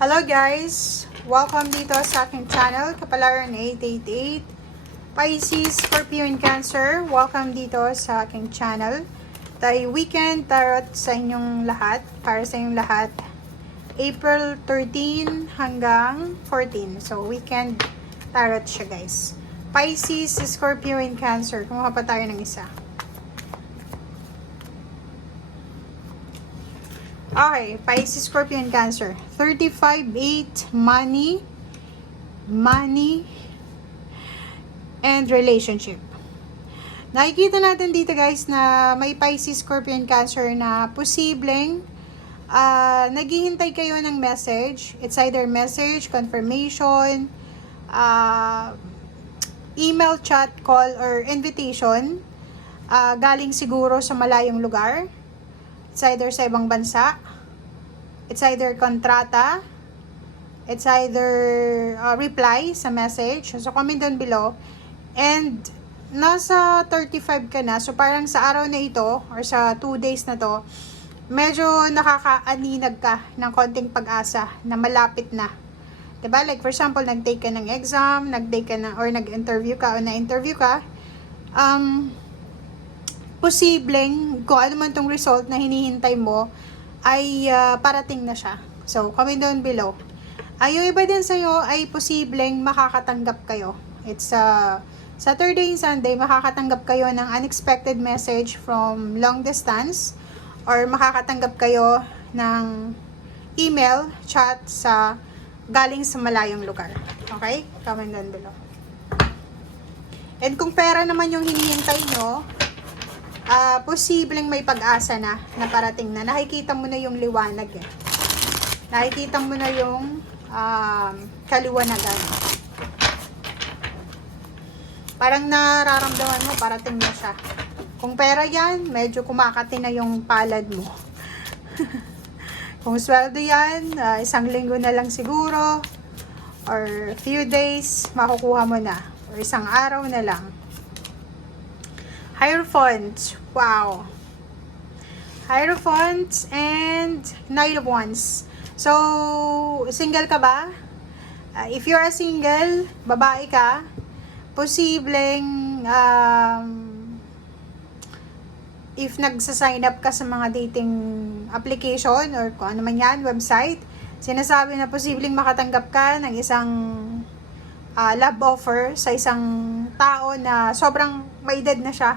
Hello guys! Welcome dito sa aking channel, Kapalaran 888. Pisces, Scorpio, and Cancer, welcome dito sa aking channel. Tayo weekend tarot sa inyong lahat, para sa inyong lahat. April 13 hanggang 14. So weekend tarot siya guys. Pisces, Scorpio, and Cancer. Kumuha pa tayo ng isa. Okay, Pisces, Scorpio, and Cancer. 35-8, money, and relationship. Nakikita natin dito guys na may Pisces, Scorpio, and Cancer na posibleng naghihintay kayo ng message. It's either message, confirmation, email, chat, call, or invitation. Galing siguro sa malayong lugar. It's either sa ibang bansa. It's either kontrata. It's either reply sa message. So, comment down below. And, nasa 35 ka na. So, parang sa araw na ito, or sa 2 days na to, medyo nakakaaninag ka ng konting pag-asa na malapit na. Diba? Like, for example, nag-take ka ng exam, nag-take ka na, or nag-interview ka, o na-interview ka, posibleng kung ano man tong result na hinihintay mo ay parating na siya. So, comment down below. Yung iba din sa'yo ay posibleng makakatanggap kayo. It's Saturday and Sunday, makakatanggap kayo ng unexpected message from long distance or makakatanggap kayo ng email, chat galing sa malayong lugar. Okay? Comment down below. And kung pera naman yung hinihintay nyo, posibleng may pag-asa na parating na. Nakikita mo na yung liwanag eh. Nakikita mo na yung kaliwanagan. Parang nararamdaman mo, parating na siya. Kung pera yan, medyo kumakati na yung palad mo. Kung sweldo yan, 1 linggo na lang siguro, or few days, makukuha mo na. Or 1 araw na lang. Hierophant. Wow. Hierophant and Nine of Wands. So, single ka ba? If you're a single, babae ka, posibleng if nagsa-sign up ka sa mga dating application or kung ano man yan, website, sinasabi na posibleng makatanggap ka ng isang love offer sa isang tao na sobrang may edad na siya.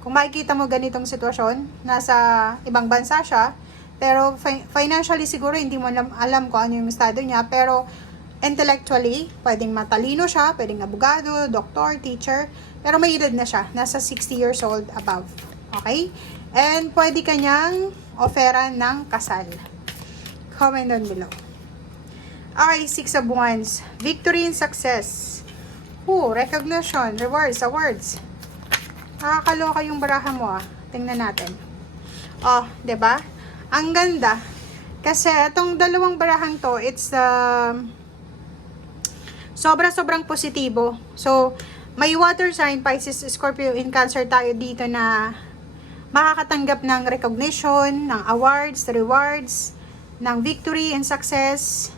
Kung makikita mo ganitong sitwasyon, nasa ibang bansa siya, pero financially siguro hindi mo alam kung ano yung estado niya, pero intellectually, pwedeng matalino siya, pwedeng abogado, doktor, teacher, pero may edad na siya, nasa 60 years old above. Okay? And pwede kanyang offeran ng kasal. Comment down below. Okay, 6 of Wands. Victory and success. Recognition, rewards, awards. Nakakaloka yung baraha mo ah. Tingnan natin. 'di ba? Ang ganda. Kasi itong dalawang barahang to, it's sobrang positibo. So, may water sign, Pisces, Scorpio, and Cancer tayo dito na makakatanggap ng recognition, ng awards, rewards, ng victory and success,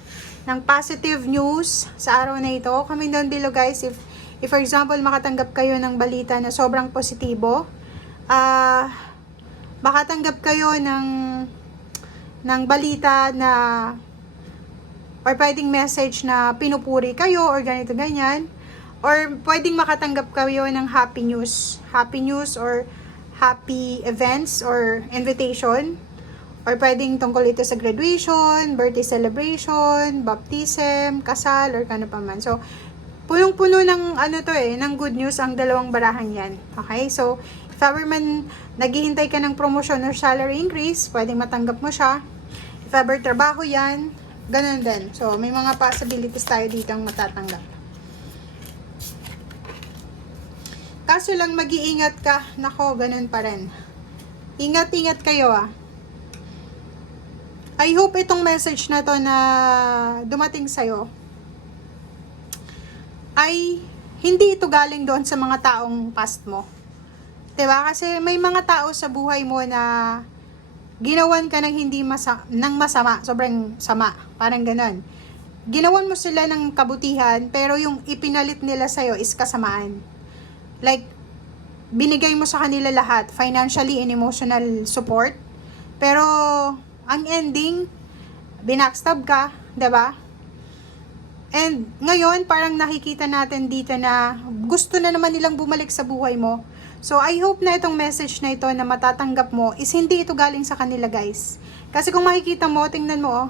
ng positive news sa araw na ito. Comment down below guys if for example makatanggap kayo ng balita na sobrang positibo, makatanggap kayo ng balita na or pwedeng message na pinupuri kayo or ganito ganyan, or pwedeng makatanggap kayo ng happy news or happy events or invitation, or pwedeng tungkol ito sa graduation, birthday celebration, baptism, kasal, or kano pa man. So punong-puno ng ng good news ang dalawang barahang yan. Okay? So, if ever man naghihintay ka ng promotion or salary increase, pwedeng matanggap mo siya. If ever trabaho yan, ganun din. So, may mga possibilities tayo dito ang matatanggap. Kaso lang mag-iingat ka. Nako, ganun pa rin. Ingat-ingat kayo ah. I hope itong message na to na dumating sa'yo ay hindi ito galing doon sa mga taong past mo. Diba? Kasi may mga tao sa buhay mo na ginawan ka ng masama, sobrang sama, parang ganon. ginawan mo sila ng kabutihan, pero yung ipinalit nila sa'yo is kasamaan. Like, binigay mo sa kanila lahat, financially and emotional support, pero ang ending, binackstab ka, 'di ba? And ngayon, parang nakikita natin dito na gusto na naman nilang bumalik sa buhay mo. So, I hope na itong message na ito na matatanggap mo is hindi ito galing sa kanila, guys. Kasi kung makikita mo, tingnan mo, oh,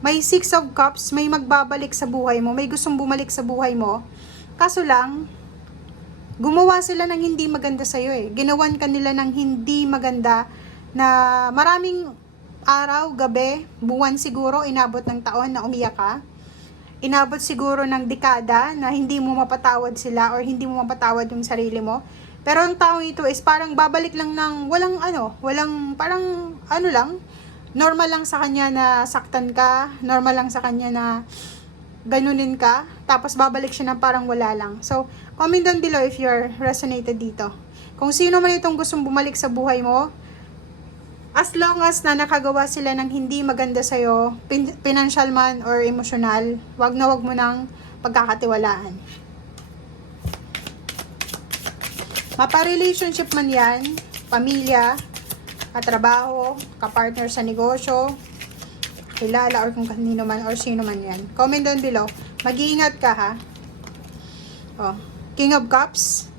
may 6 of Cups, may magbabalik sa buhay mo, may gustong bumalik sa buhay mo. Kaso lang, gumawa sila ng hindi maganda sa'yo eh. Ginawan ka nila ng hindi maganda na maraming araw, gabi, buwan siguro, inabot ng taon na umiyak ka. Inabot siguro ng dekada na hindi mo mapatawad sila or hindi mo mapatawad yung sarili mo. Pero ang tao ito is parang babalik lang ng walang parang lang, normal lang sa kanya na saktan ka, normal lang sa kanya na ganunin ka, tapos babalik siya ng parang wala lang. So, comment down below if you're resonated dito. Kung sino man itong gustong bumalik sa buhay mo, as long as na nakagawa sila ng hindi maganda sa'yo, financial man or emotional, wag mo nang pagkakatiwalaan. Mapa-relationship man yan, pamilya, katrabaho, kapartner sa negosyo, kilala or kung kanino man or sino man yan. Comment down below. Mag-iingat ka ha. Oh, King of Cups.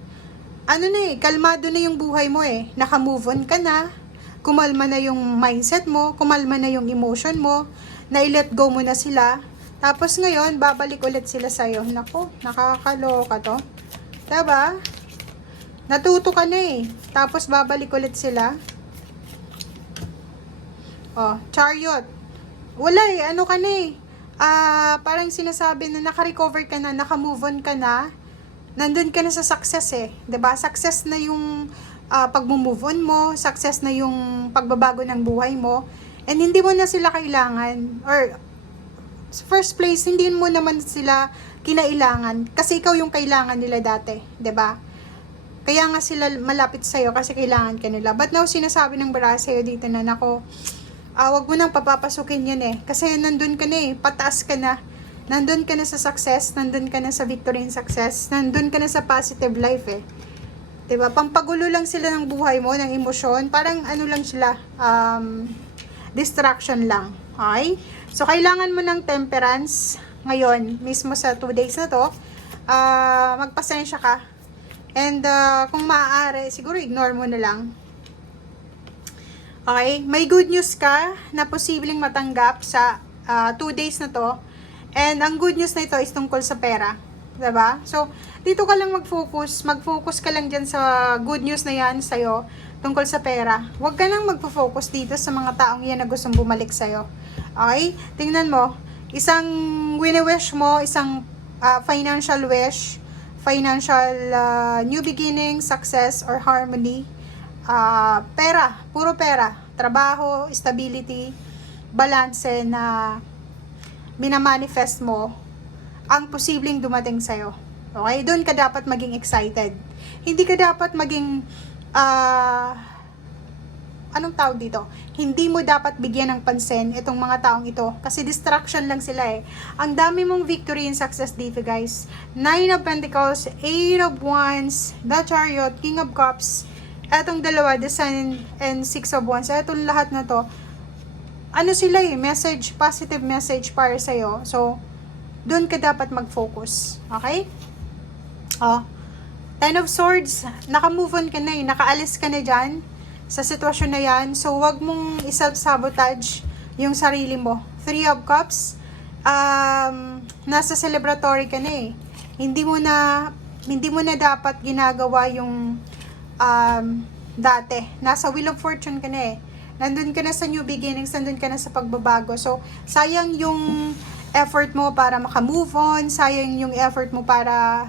Kalmado na yung buhay mo eh. Naka-move on ka na. Kumalma na yung mindset mo, kumalma na yung emotion mo, na-let go mo na sila. Tapos ngayon, babalik ulit sila sa'yo. Nako, nakakaloka to. Diba? Natuto ka na eh. Tapos babalik ulit sila. Oh, Chariot. Wala eh, ano ka na eh. Parang sinasabi na naka-recover ka na, naka-move on ka na. Nandun ka na sa success eh. 'Di ba? Success na yung pag-move on mo, success na yung pagbabago ng buhay mo, and hindi mo na sila kailangan, or first place, hindi mo naman sila kinailangan, kasi ikaw yung kailangan nila dati, 'di ba? Kaya nga sila malapit sa'yo, kasi kailangan ka nila. But now, sinasabi ng bara sa'yo dito na, nako, wag mo nang papapasukin yan eh, kasi nandun ka na eh, pataas ka na, nandun ka na sa success, nandun ka na sa victory and success, nandun ka na sa positive life eh. Diba? Pampagulo lang sila ng buhay mo, ng emosyon. Parang lang sila, distraction lang. Okay? So, kailangan mo ng temperance ngayon, mismo sa 2 days na to. Magpasensya ka. And, kung maaari, siguro ignore mo na lang. Okay? May good news ka na posibleng matanggap sa 2 days na to. And, ang good news na ito is tungkol sa pera. Diba? So, dito ka lang mag-focus ka lang dyan sa good news na yan sa'yo, tungkol sa pera. Huwag ka nang mag-focus dito sa mga taong yan na gustong bumalik sa'yo. Okay? Tingnan mo, isang wini-wish mo, isang financial wish, financial new beginning, success, or harmony, pera, puro pera, trabaho, stability, balance na minamanifest mo, ang posibleng dumating sa'yo. Okay? Doon ka dapat maging excited. Hindi ka dapat maging, anong tawag dito? Hindi mo dapat bigyan ng pansin itong mga taong ito. Kasi distraction lang sila eh. Ang dami mong victory and success dito, guys. 9 of Pentacles, 8 of Wands, the Chariot, King of Cups, etong dalawa, the Sun and 6 of Wands. Etong lahat na to, ano sila eh, message, positive message para sa'yo. So, doon ka dapat mag-focus. Okay? Ten of Swords, naka-move on ka na eh, nakaalis ka na dyan sa sitwasyon na yan. So, wag mong i-self-sabotage yung sarili mo. 3 of Cups, nasa celebratory ka na eh. Hindi mo na dapat ginagawa yung dati. Nasa Wheel of Fortune ka na eh. Nandun ka na sa new beginnings, nandun ka na sa pagbabago. So, sayang yung effort mo para maka-move on, sayang yung effort mo para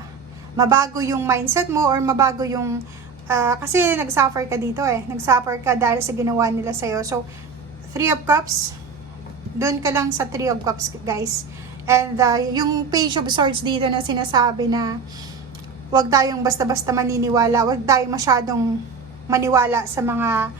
mabago yung mindset mo or mabago yung kasi nag-suffer ka dito eh. Nag-suffer ka dahil sa ginawa nila sa'yo. So, 3 of Cups, doon ka lang sa 3 of Cups, guys. And yung Page of Swords dito na sinasabi na wag tayong basta-basta maniniwala, wag tayong masyadong maniwala sa mga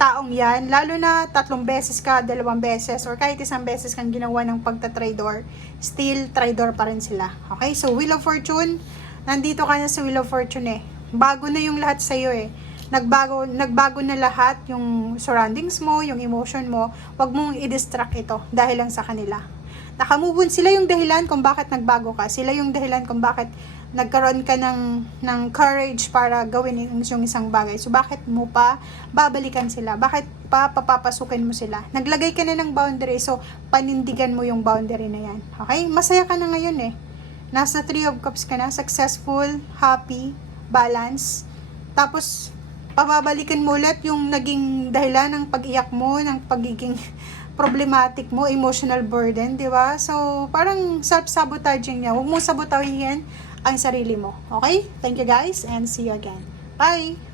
taong yan, lalo na 3 beses ka, 2 beses, or kahit 1 beses kang ginawa ng pagta-traitor, still traitor pa rin sila. Okay, so Wheel of Fortune, nandito ka na sa Wheel of Fortune eh. Bago na yung lahat sa'yo eh. Nagbago na lahat yung surroundings mo, yung emotion mo. Huwag mong i-distract ito dahil lang sa kanila. Nakamove on, sila yung dahilan kung bakit nagbago ka. Sila yung dahilan kung bakit nagkaroon ka ng courage para gawin yung isang bagay. So, bakit mo pa babalikan sila? Bakit pa papapasukin mo sila? Naglagay ka na ng boundary, so panindigan mo yung boundary na yan. Okay? Masaya ka na ngayon eh. Nasa 3 of Cups ka na, successful, happy, balance. Tapos, pababalikan mo ulit yung naging dahilan ng pag-iyak mo, ng pagiging problematic mo, emotional burden, di ba? So, parang self-sabotaging niya. Huwag mong sabotahin ang sarili mo. Okay? Thank you guys and see you again. Bye!